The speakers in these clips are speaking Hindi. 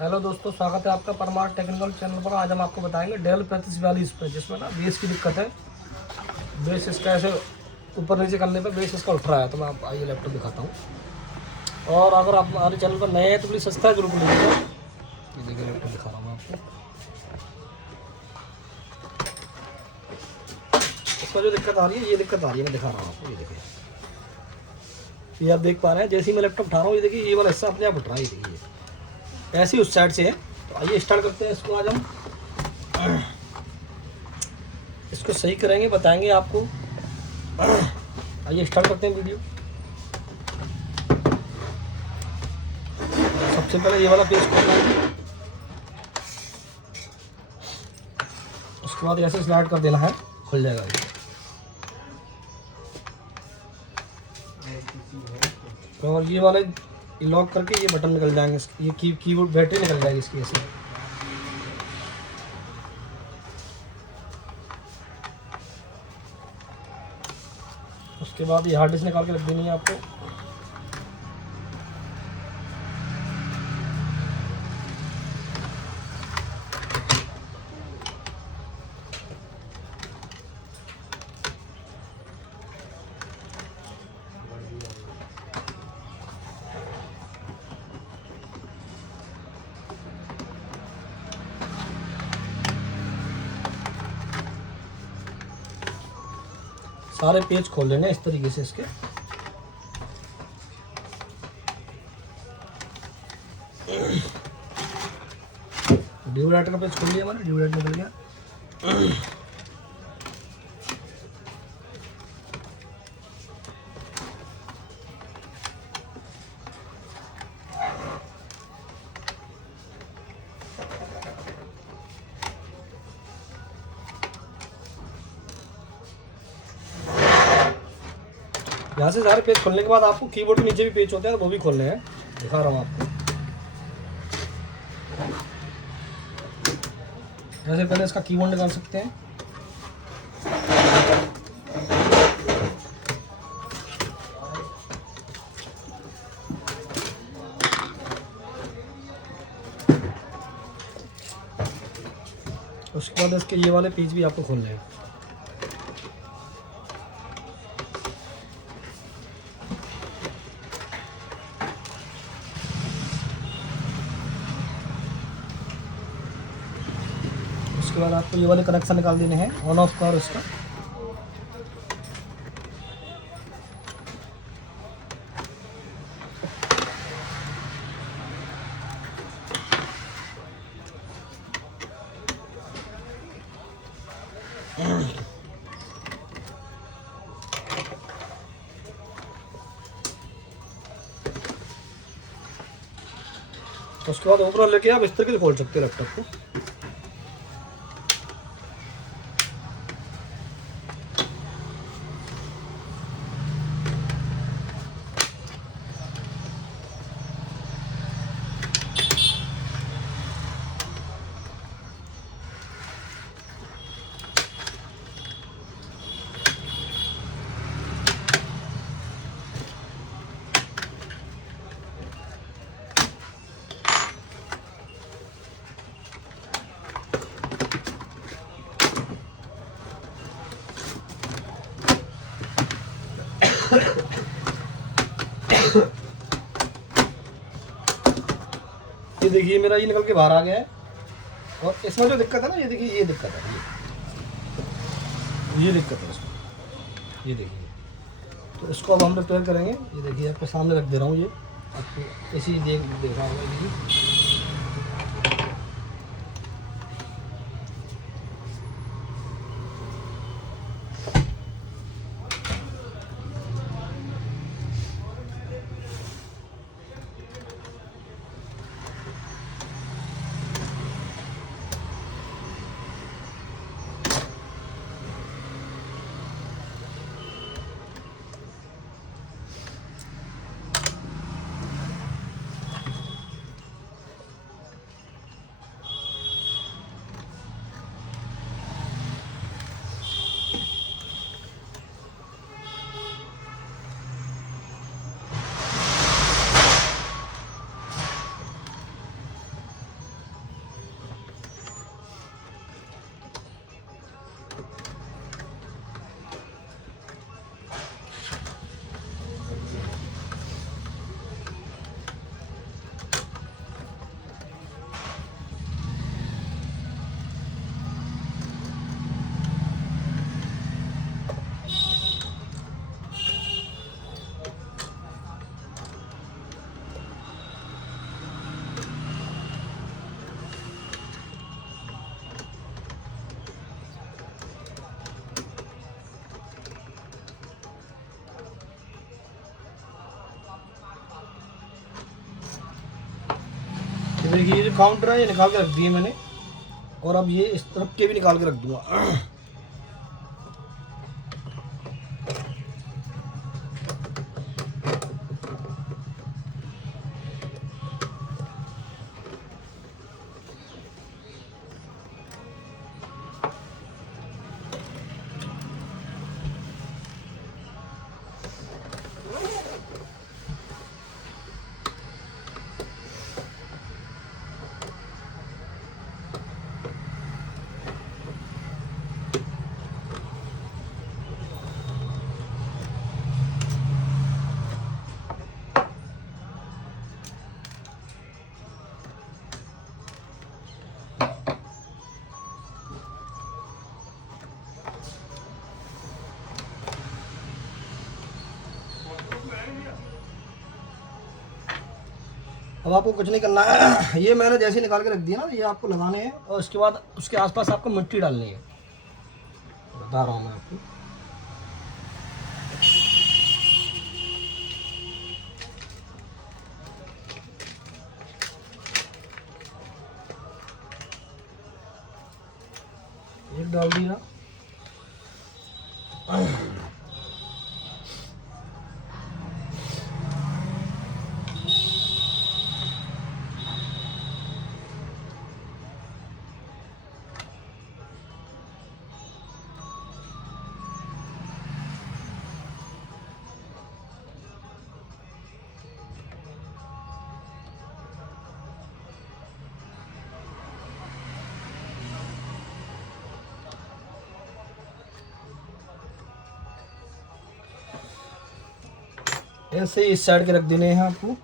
हेलो दोस्तों, स्वागत है आपका परमार टेक्निकल चैनल पर। आज हम आपको बताएंगे डेल 3542 पे, जिसमें ना बेस की दिक्कत है। बेस इसका ऐसे ऊपर नीचे करने पे बेस इसका उठ रहा है। तो मैं आप आइए लैपटॉप दिखाता हूँ। और अगर आप हमारे चैनल पर नए हैं तो प्लीज़ सब्सक्राइब जरूर कीजिएगा। ये देखिए लैपटॉप दिखा रहा हूँ मैं आपको। इसका जो दिक्कत आ रही है, ये दिक्कत आ रही है, मैं दिखा रहा हूँ आपको। ये देखिए, ये आप देख पा रहे हैं। जैसे ही मैं लैपटॉप उठा रहा हूँ, ये देखिए ये वाला हिस्सा अपने आप उठ रहा है। ये देखिए ऐसे ही उस साइड से है। तो आइए स्टार्ट करते हैं इसको। आज हम इसको सही करेंगे, बताएंगे आपको। आइए स्टार्ट करते हैं वीडियो। सबसे पहले ये वाला पेज खोलना है, उसके बाद ऐसे स्लाइड कर देना है, खुल जाएगा ये। और ये वाले लॉक करके ये बटन निकल जाएंगे, ये कीबोर्ड बैटरी निकल जाएगी इसकी ऐसे। उसके बाद ये हार्ड डिस्क निकाल के रख देनी है आपको। सारे पेज खोल लेने इस तरीके से इसके। ड्यूलाइट का पेज खोल लिया मैंने, ड्यूलाइट निकल गया। यहाँ से सारे पेज खोलने के बाद आपको कीबोर्ड के नीचे भी पेज होते हैं, वो भी खोलने हैं। दिखा रहा हूँ आपको। जैसे पहले इसका कीबोर्ड निकाल सकते हैं। उसके बाद इसके ये वाले पेज भी आपको खोलने हैं। उसके बाद आपको ये वाले कनेक्शन निकाल देने हैं, ऑन ऑफ का और इसका। उसके बाद ऊपर लेके आप इस तरीके से खोल सकते हैं लैपटॉप को। ये देखिए मेरा ये निकल के बाहर आ गया है। और इसमें जो दिक्कत है ना, ये देखिए ये दिक्कत है, ये दिक्कत है इसमें। ये देखिए, तो इसको अब हम रिपेयर करेंगे। ये देखिए आपके सामने रख दे रहा हूँ। ये आपको इसी देख रहा होगा ये। देखिए ये जो काउंटर है ये निकाल के रख दिए मैंने, और अब ये इस तरफ के भी निकाल के रख दूंगा। अब आपको कुछ नहीं करना है, ये मैंने जैसे निकाल के रख दिया ना, ये आपको लगाने हैं और उसके बाद उसके आसपास आपको मिट्टी डालनी है। बता रहा हूँ मैं आपको। एक डाल दिया, ऐसे इस साइड के रख देने हैं आपको।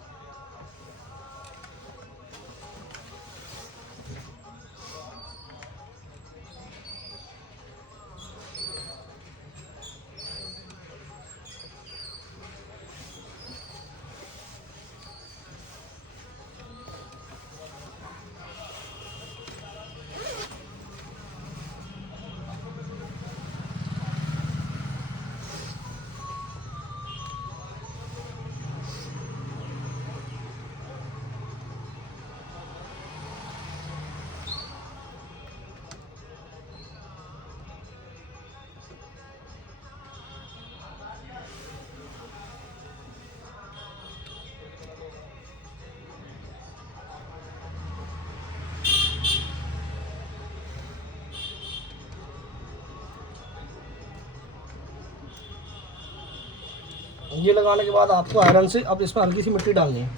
ये लगाने के बाद आपको आयरन से अब इसमें हल्की सी मिट्टी डालनी है।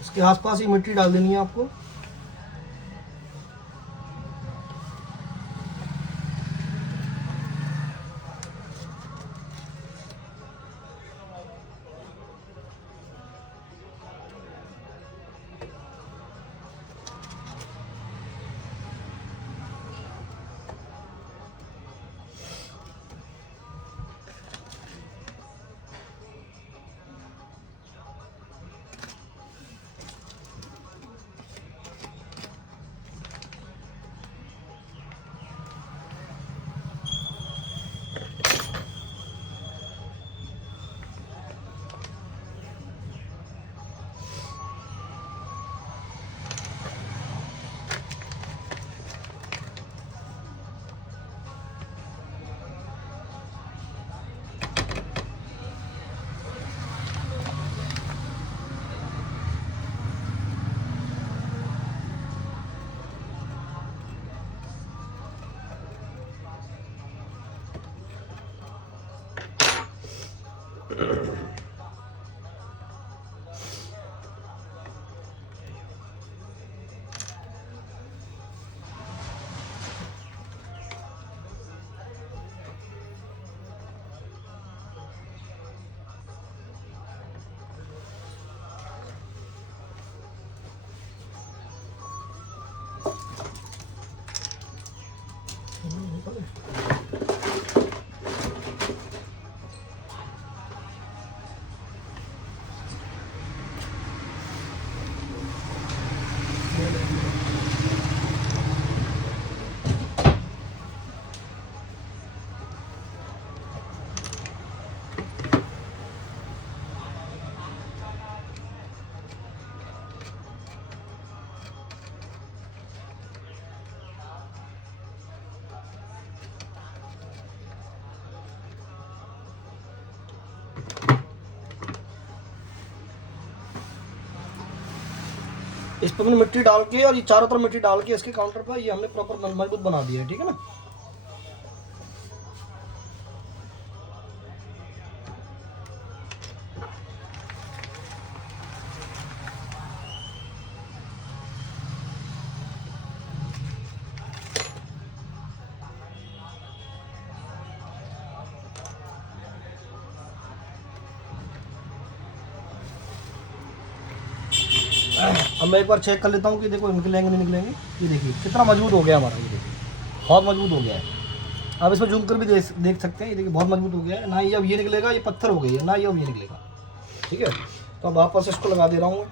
इसके आसपास ही मिट्टी डाल देनी है आपको। इस पर मैंने मिट्टी डाल के और ये चारों तरफ मिट्टी डाल के इसके काउंटर पर ये हमने प्रॉपर मजबूत बना दिया है, ठीक है ना। अब मैं एक बार चेक कर लेता हूँ कि देखो निकलेंगे नहीं निकलेंगे। ये देखिए कितना मजबूत हो गया हमारा, ये देखिए बहुत मजबूत हो गया है। आप इसमें जूम कर भी देख सकते हैं, ये देखिए बहुत मजबूत हो गया है। ना ही अब ये निकलेगा, ये पत्थर हो गई है, ना ही अब ये निकलेगा, ठीक है। तो अब वापस इसको लगा दे रहा हूँ।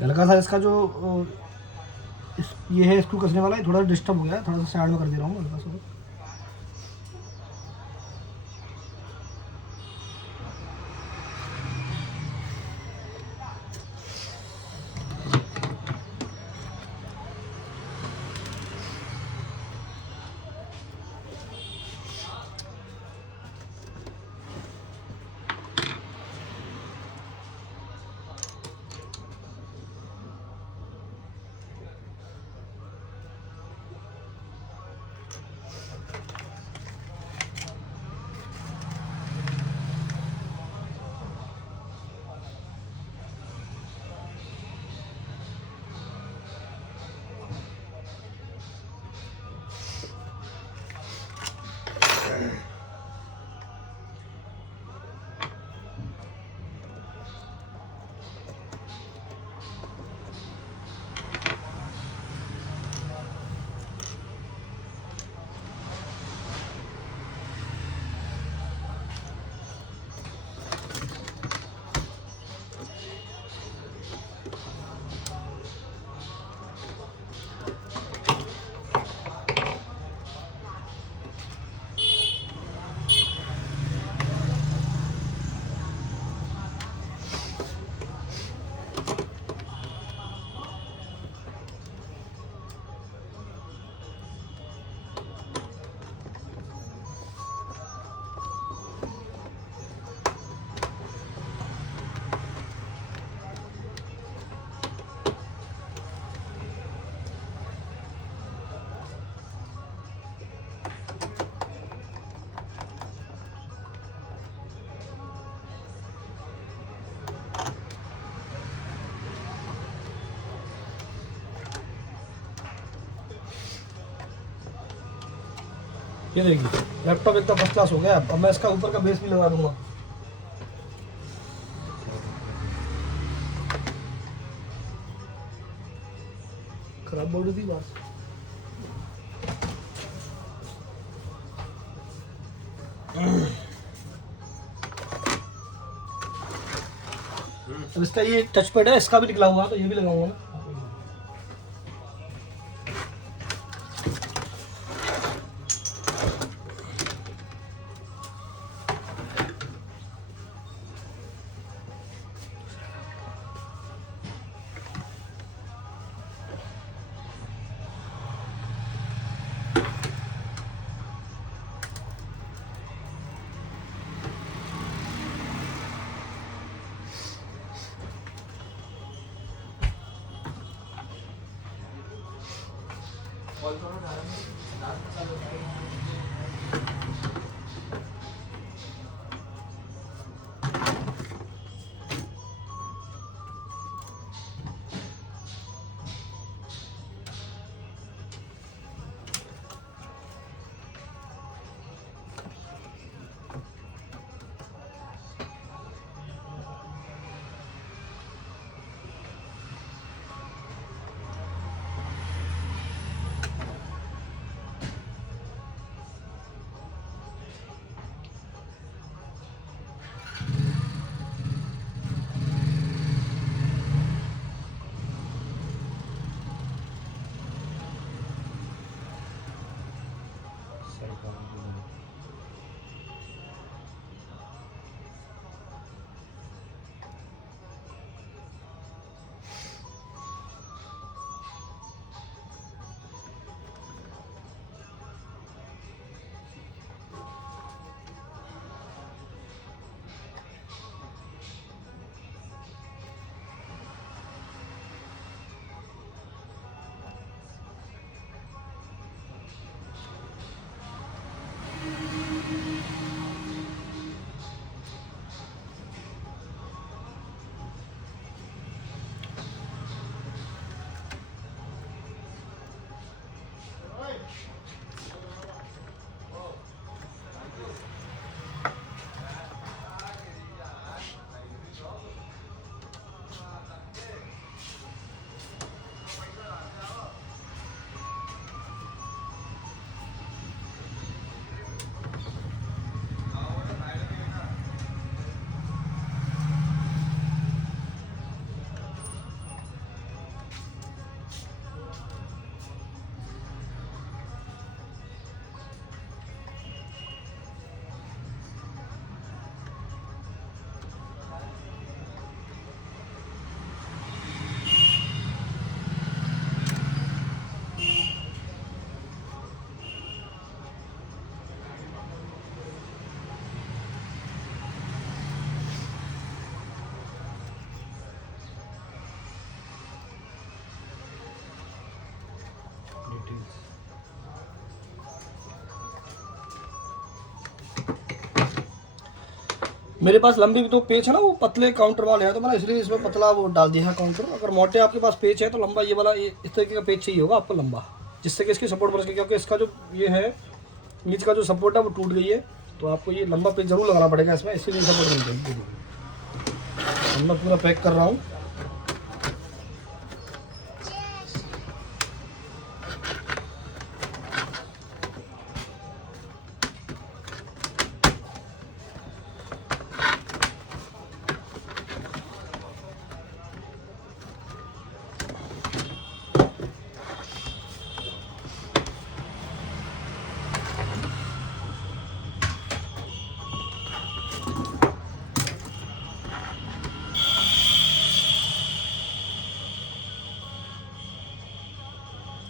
हल्का सा इसका जो ये है स्क्रू कसने वाला, ये थोड़ा डिस्टर्ब हो गया है, थोड़ा सा साइड में कर दे रहा हूँ हल्का सा। ये देखिए लैपटॉप एकदम फर्स्ट क्लास हो गया। अब मैं इसका ऊपर का बेस भी लगा दूंगा। खराब बोल रही थी बात। अब इसका ये टच पैड है, इसका भी निकला हुआ, तो ये भी लगाऊंगा ना। मेरे पास लंबी तो पेच है ना, वो पतले काउंटर वाले हैं, तो मैंने इसलिए इसमें पतला वो डाल दिया है काउंटर। अगर मोटे आपके पास पेच है तो लंबा ये वाला, ये इस तरीके का पेच चाहिए होगा आपको लंबा, जिससे कि इसकी सपोर्ट बन सके, क्योंकि इसका जो ये है नीचे का जो सपोर्ट है वो टूट गई है, तो आपको ये लंबा पेच जरूर लगाना पड़ेगा इसमें, इसीलिए सपोर्ट मिल जाएगी। अब मैं पूरा पैक कर रहा हूँ।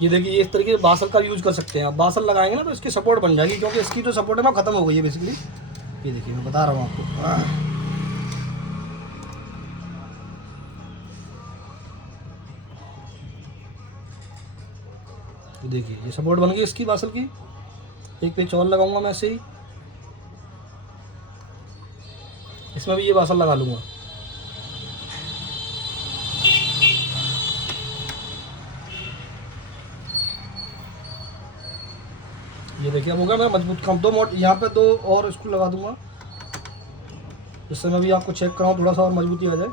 ये देखिए, इस तरीके से बासल का यूज कर सकते हैं आप। बासल लगाएंगे ना तो इसकी सपोर्ट बन जाएगी, क्योंकि इसकी जो सपोर्ट है ना खत्म हो गई है बेसिकली। ये देखिए मैं बता रहा हूँ आपको। ये देखिए ये सपोर्ट बन गई इसकी बासल की। एक पेच और लगाऊंगा मैं ऐसे ही, इसमें भी ये बासल लगा लूँगा। ये देखिए अब हो गया मेरा मजबूत काम। दो मोट यहाँ पे 2 और स्क्रू लगा दूंगा, जिससे मैं भी आपको चेक कराऊँ थोड़ा सा और मजबूती आ जाए।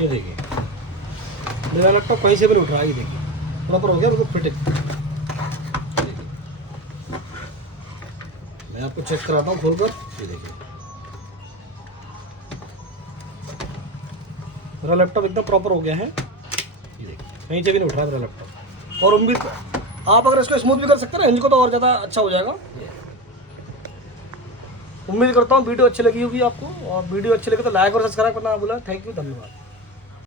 ये देखिए मेरा लैपटॉप कहीं से भी नहीं उठ रहा है। ये देखिए प्रॉपर हो गया बिल्कुल फिटिंग। मैं आपको चेक कराता हूँ खोलकर। ये देखिए मेरा लैपटॉप एकदम प्रॉपर हो गया है। ये देखिए कहीं से भी नहीं उठ रहा है मेरा लैपटॉप। और उम्मीद आप अगर इसको स्मूथ भी कर सकते हैं ना इंजन को, तो और ज़्यादा अच्छा हो जाएगा। उम्मीद करता हूँ वीडियो अच्छी लगी होगी आपको, और वीडियो अच्छी लगी तो लाइक और सब्सक्राइब करना ना भूलें। थैंक यू, धन्यवाद।